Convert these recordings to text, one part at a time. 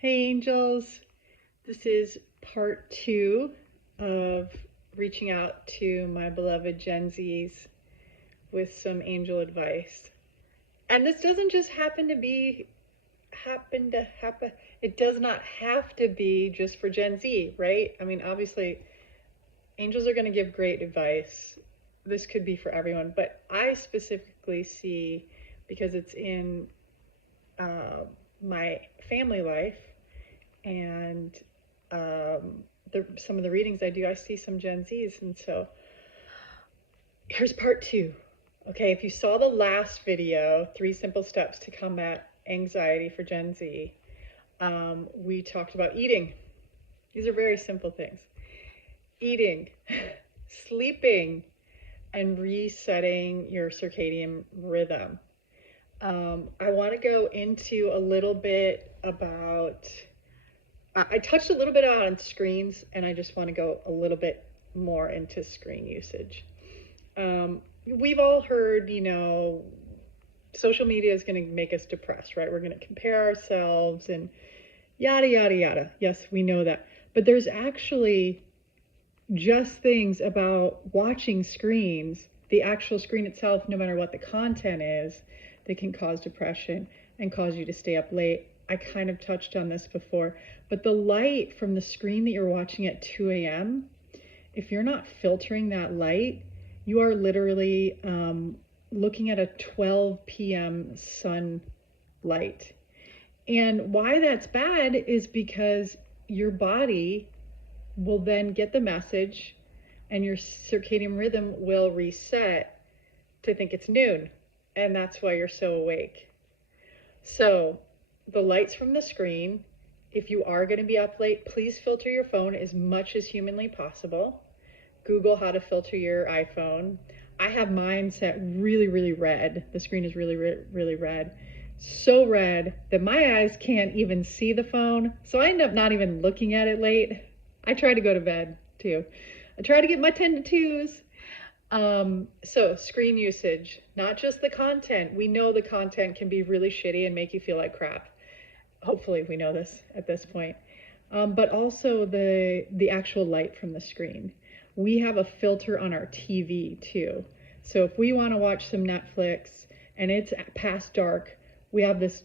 Hey angels, this is part 2 of reaching out to my beloved Gen Zs with some angel advice. And this doesn't just happen to happen. It does not have to be just for Gen Z, right? I mean, obviously, angels are going to give great advice. This could be for everyone, but I specifically see, because it's in my family life, and some of the readings I do, I see some Gen Zs. And so here's part 2. Okay, if you saw the last video, 3 simple steps to combat anxiety for Gen Z, we talked about eating. These are very simple things. Eating, sleeping, and resetting your circadian rhythm. I want to go into a little bit about, I touched a little bit on screens, and I just want to go a little bit more into screen usage. We've all heard, social media is going to make us depressed, right? We're going to compare ourselves and yada, yada, yada. Yes, we know that. But there's actually just things about watching screens, the actual screen itself, no matter what the content is, that can cause depression and cause you to stay up late. I kind of touched on this before, but the light from the screen that you're watching at 2 a.m., if you're not filtering that light, you are literally looking at a 12 p.m. sunlight. And why that's bad is because your body will then get the message and your circadian rhythm will reset to think it's noon. And that's why you're so awake. So the lights from the screen, if you are going to be up late, please filter your phone as much as humanly possible. Google how to filter your iPhone. I have mine set really, really red. The screen is really, really red. So red that my eyes can't even see the phone. So I end up not even looking at it late. I try to go to bed too. I try to get my 10 to 2s. So screen usage, not just the content. We know the content can be really shitty and make you feel like crap. Hopefully we know this at this point. But also the actual light from the screen. We have a filter on our TV too. So if we want to watch some Netflix and it's past dark, we have this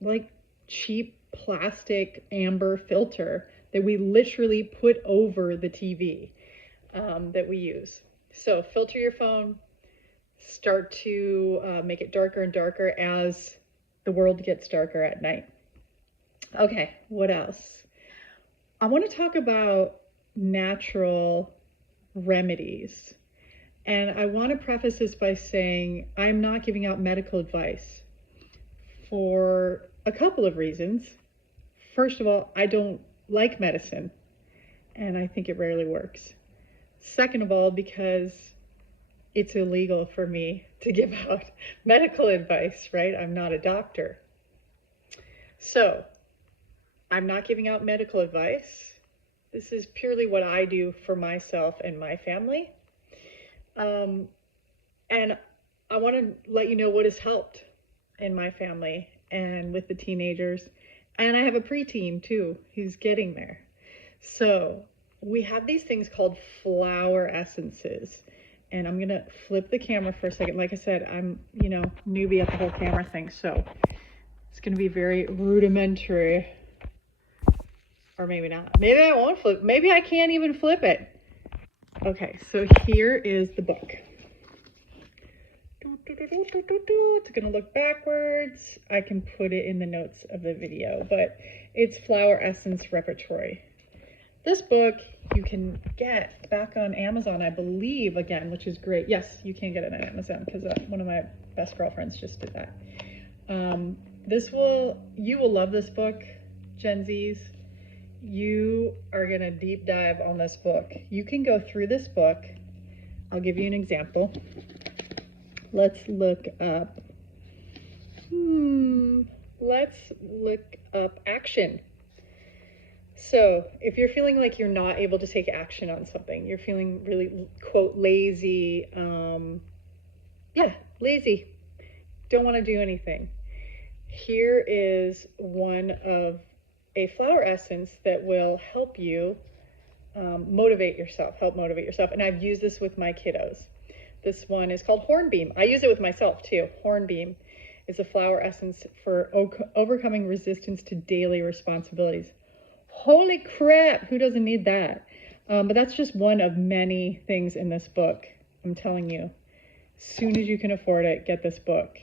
like cheap plastic amber filter that we literally put over the TV that we use. So filter your phone, start to make it darker and darker as the world gets darker at night. Okay, what else? I want to talk about natural remedies. And I want to preface this by saying I'm not giving out medical advice for a couple of reasons. First of all, I don't like medicine, and I think it rarely works. Second of all, because it's illegal for me to give out medical advice, right? I'm not a doctor. So I'm not giving out medical advice. This is purely what I do for myself and my family. And I want to let you know what has helped in my family and with the teenagers. And I have a preteen too, who's getting there. So we have these things called flower essences. And I'm going to flip the camera for a second. Like I said, I'm, newbie at the whole camera thing. So it's going to be very rudimentary. Or maybe not. Maybe I won't flip. Maybe I can't even flip it. Okay, so here is the book. It's going to look backwards. I can put it in the notes of the video, but it's Flower Essence Repertory. This book you can get back on Amazon, I believe, again, which is great. Yes, you can get it on Amazon because one of my best girlfriends just did that. You will love this book, Gen Zs. You are going to deep dive on this book. You can go through this book. I'll give you an example. Let's look up. Action. So if you're feeling like you're not able to take action on something, you're feeling really, quote, lazy, lazy, don't want to do anything. Here is one of a flower essence that will help you motivate yourself, And I've used this with my kiddos. This one is called Hornbeam. I use it with myself too. Hornbeam is a flower essence for overcoming resistance to daily responsibilities. Holy crap, who doesn't need that? But that's just one of many things in this book. I'm telling you, as soon as you can afford it, get this book.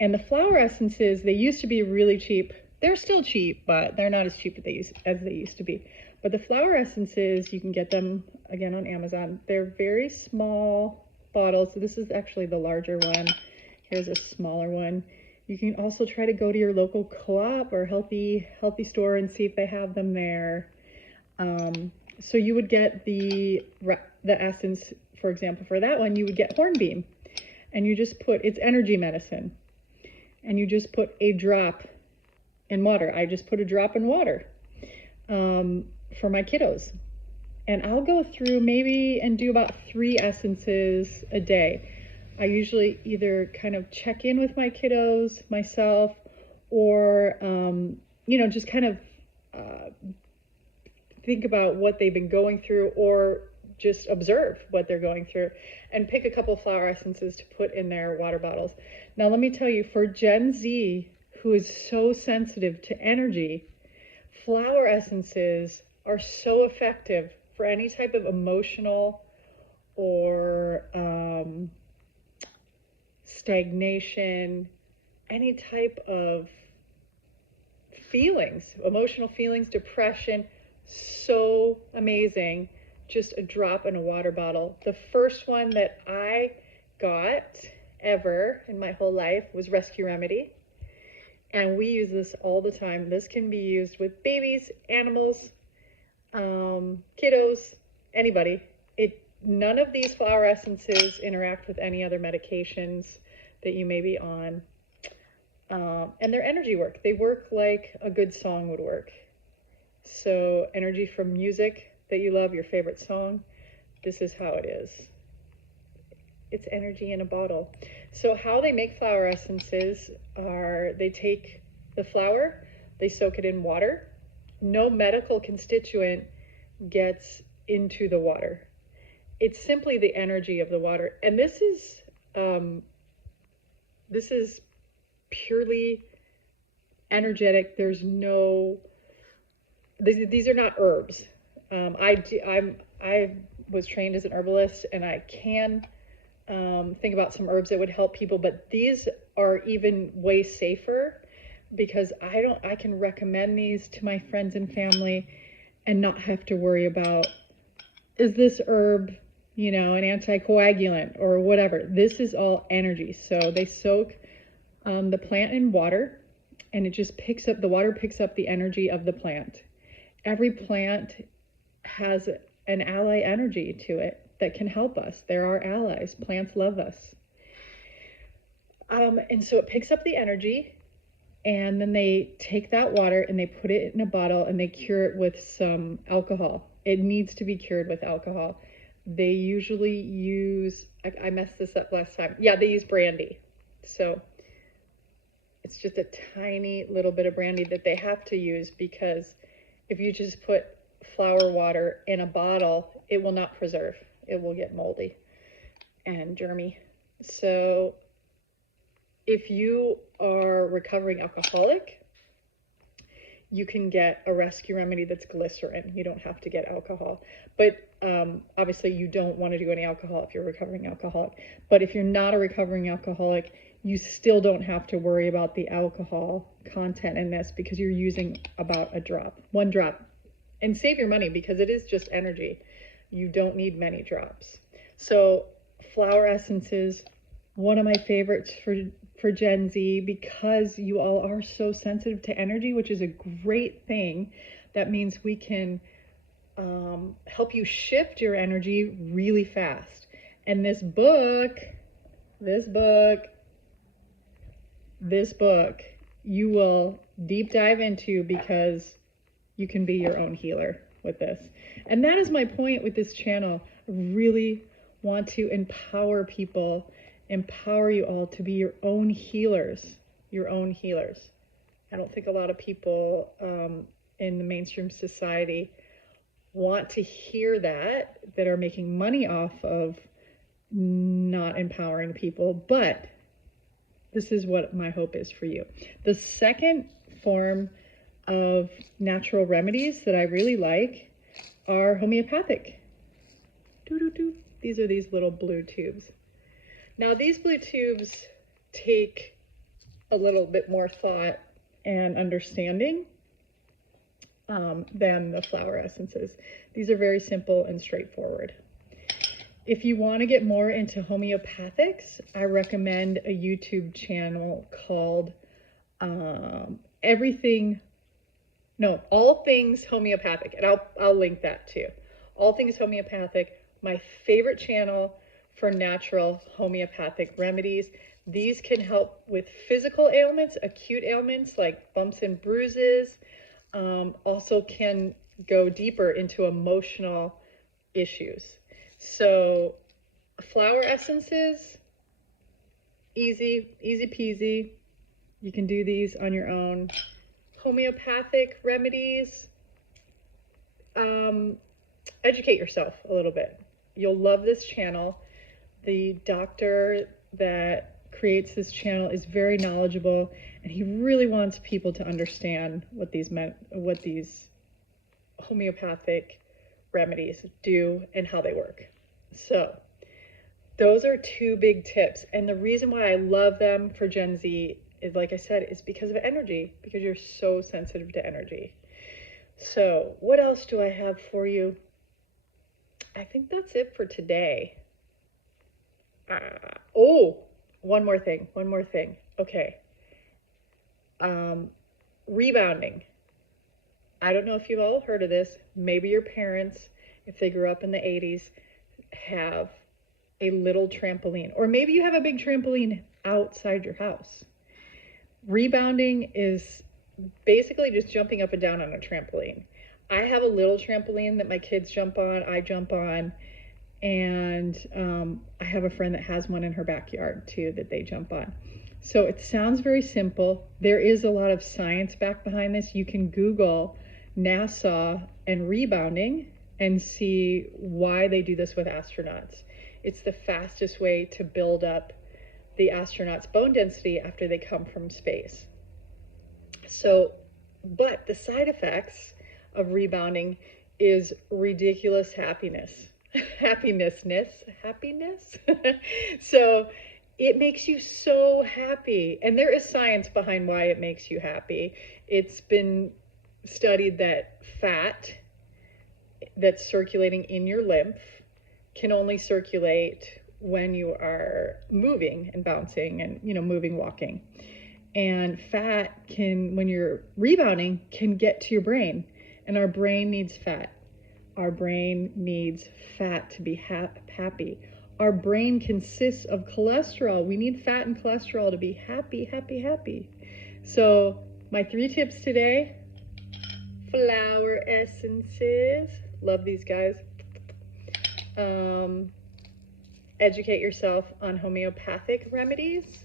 And the flower essences, they used to be really cheap. They're still cheap, but they're not as cheap as they used to be. But the flower essences, you can get them, again, on Amazon. They're very small bottles. So this is actually the larger one. Here's a smaller one. You can also try to go to your local co-op or healthy store and see if they have them there. So you would get the essence, for example, for that one, you would get Hornbeam. And you just put, it's energy medicine. And you just put a drop in water. I just put a drop in water for my kiddos. And I'll go through maybe and do about 3 essences a day. I usually either kind of check in with my kiddos, myself, or, just kind of think about what they've been going through, or just observe what they're going through and pick a couple flower essences to put in their water bottles. Now, let me tell you, for Gen Z, who is so sensitive to energy, flower essences are so effective for any type of emotional or stagnation, any type of feelings, emotional feelings, depression. So amazing. Just a drop in a water bottle. The first one that I got ever in my whole life was Rescue Remedy. And we use this all the time. This can be used with babies, animals, kiddos, anybody. None of these flower essences interact with any other medications that you may be on. And their energy work. They work like a good song would work. So energy from music that you love, your favorite song, this is how it is. It's energy in a bottle. So how they make flower essences are, they take the flower, they soak it in water. No medical constituent gets into the water. It's simply the energy of the water. And this is purely energetic. There's no, these are not herbs. I was trained as an herbalist, and I can think about some herbs that would help people, but these are even way safer because I can recommend these to my friends and family and not have to worry about, is this herb, an anticoagulant or whatever. This is all energy. So they soak the plant in water, and it just the water picks up the energy of the plant. Every plant has an ally energy to it that can help us. There are allies. Plants love us. And so it picks up the energy, and then they take that water and they put it in a bottle and they cure it with some alcohol. It needs to be cured with alcohol. They usually use, I messed this up last time. Yeah, they use brandy. So it's just a tiny little bit of brandy that they have to use, because if you just put flower water in a bottle, it will not preserve. It will get moldy and germy. So if you are recovering alcoholic, you can get a Rescue Remedy that's glycerin. You don't have to get alcohol. But obviously you don't want to do any alcohol if you're a recovering alcoholic. But if you're not a recovering alcoholic, you still don't have to worry about the alcohol content in this, because you're using about one drop. And save your money, because it is just energy. You don't need many drops. So flower essences, one of my favorites for Gen Z, because you all are so sensitive to energy, which is a great thing. That means we can help you shift your energy really fast. And this book, you will deep dive into, because you can be your own healer with this. And that is my point with this channel. I really want to empower people, empower you all to be your own healers, I don't think a lot of people in the mainstream society want to hear that are making money off of not empowering people. But this is what my hope is for you. The second form of natural remedies that I really like are homeopathic. These are these little blue tubes. Now these blue tubes take a little bit more thought and understanding than the flower essences. These are very simple and straightforward. If you want to get more into homeopathics, I recommend a YouTube channel called All Things Homeopathic, and I'll link that too. All Things Homeopathic, my favorite channel for natural homeopathic remedies. These can help with physical ailments, acute ailments like bumps and bruises. Also can go deeper into emotional issues. So flower essences, easy peasy. You can do these on your own. Homeopathic remedies, educate yourself a little bit. You'll love this channel. The doctor that creates this channel is very knowledgeable, and he really wants people to understand what these homeopathic remedies do and how they work. So those are two big tips, and the reason why I love them for Gen Z is, like I said, is because of energy, because you're so sensitive to energy. So what else do I have for you? I think that's it for today. One more thing. Okay. Rebounding. I don't know if you've all heard of this. Maybe your parents, if they grew up in the 80s, have a little trampoline, or maybe you have a big trampoline outside your house. Rebounding is basically just jumping up and down on a trampoline. I have a little trampoline that my kids jump on, I jump on, and I have a friend that has one in her backyard too that they jump on. So it sounds very simple. There is a lot of science back behind this. You can Google NASA and rebounding and see why they do this with astronauts. It's the fastest way to build up the astronauts' bone density after they come from space. So, but the side effects of rebounding is ridiculous happiness. Happiness. So it makes you so happy. And there is science behind why it makes you happy. It's been studied that fat that's circulating in your lymph can only circulate when you are moving and bouncing and, moving, walking. And fat can, when you're rebounding, can get to your brain. And our brain needs fat. Our brain needs fat to be happy. Our brain consists of cholesterol. We need fat and cholesterol to be happy. So my 3 tips today: flower essences. Love these guys. Educate yourself on homeopathic remedies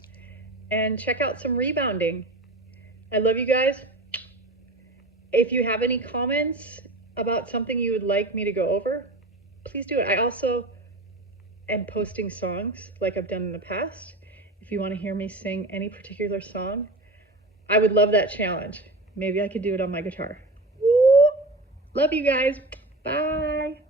and check out some rebounding. I love you guys. If you have any comments about something you would like me to go over, please do it. I also am posting songs like I've done in the past. If you want to hear me sing any particular song, I would love that challenge. Maybe I could do it on my guitar. Woo! Love you guys. Bye.